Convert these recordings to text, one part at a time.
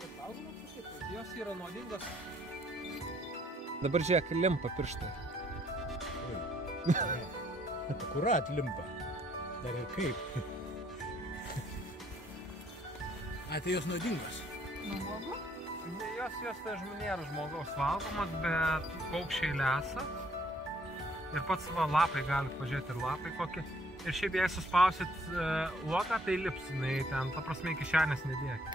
bet augalas kažkaip. Jos yra nuodingos. Dabar žiūrėk, limpa pirštai. Akurat limpa. Dar ir kaip. Tai jos nuodingos. Nuogu? Jos tai nėra žmogaus valgomas, bet paukščiai lesa. Ir pats lapai galit pažiūrėti ir lapai kokie. Ir šiaip jei suspausit uogą, tai lips, ten, ta prasme, kišenės nedėkit.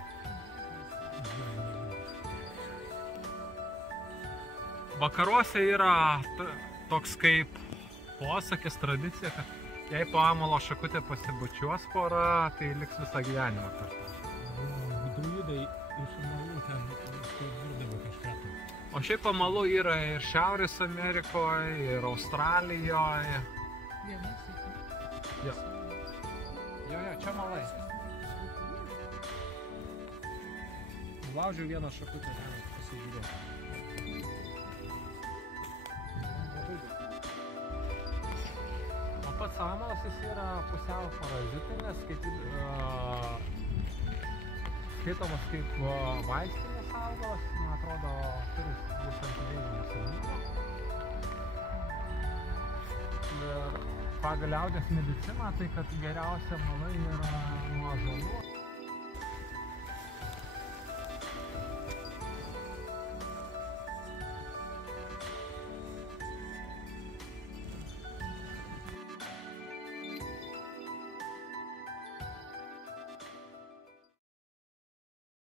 Vakaruose yra toks kaip posakis, tradicija, kad jei po amalo šakutę pasibučiuos pora, tai liks visą gyvenimą kartu. Druidai iš amalų ten vardavo kažką tai. O šiaip amalų yra ir Šiaurės Amerikoje, ir Australijoje. Jo, čia malai. Laužiu vieną šakutę, ten pasižiūrėti. O pats amalas jis yra pusiau parazitinis, skaitomas kaip vaistinis augalas, man atrodo, turi antivėžinę savybę. Ir pagal liaudies mediciną, tai kad geriausia malai yra nuo ąžuolų.